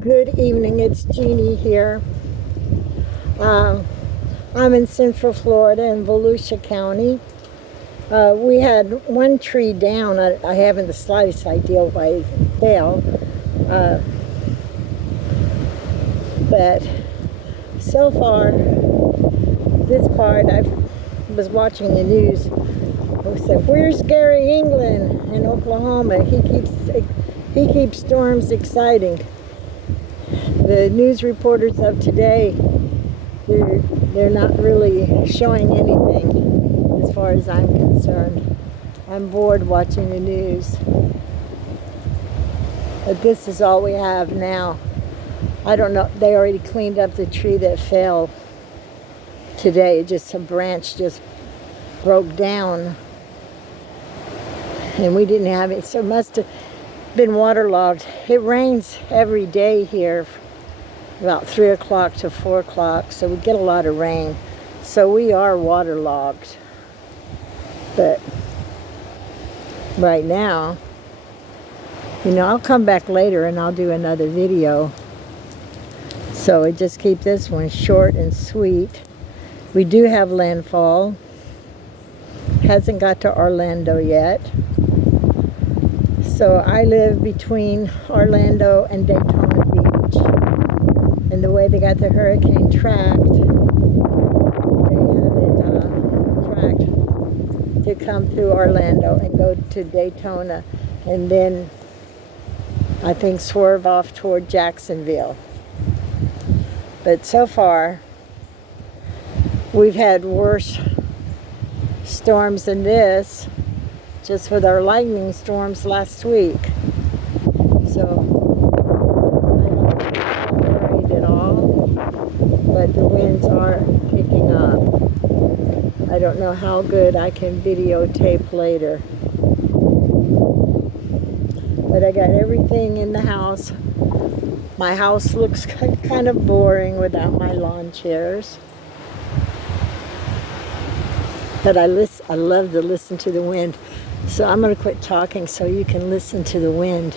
good evening. It's Jeannie here. I'm in Central Florida in Volusia County. We had one tree down. I haven't the slightest idea why it fell. But so far, this part, I was watching the news. I said, "Where's Gary England in Oklahoma? He keeps storms exciting." The news reporters of today, they're not really showing anything as far as I'm concerned. I'm bored watching the news. But this is all we have now. I don't know, they already cleaned up the tree that fell today. Just a branch just broke down. And we didn't have it, so it must have been waterlogged. It rains every day here, about 3 o'clock to 4 o'clock, so we get a lot of rain. So we are waterlogged. But right now, I'll come back later and I'll do another video. So I just keep this one short and sweet. We do have landfall. Hasn't got to Orlando yet. So I live between Orlando and Daytona Beach. And the way they got the hurricane tracked, they have it tracked to come through Orlando and go to Daytona. And then I think swerve off toward Jacksonville. But so far, we've had worse storms than this, just with our lightning storms last week. So I'm not worried at all, but the winds are picking up. I don't know how good I can videotape later. But I got everything in the house. My house looks kind of boring without my lawn chairs. But I love to listen to the wind. So I'm going to quit talking so you can listen to the wind.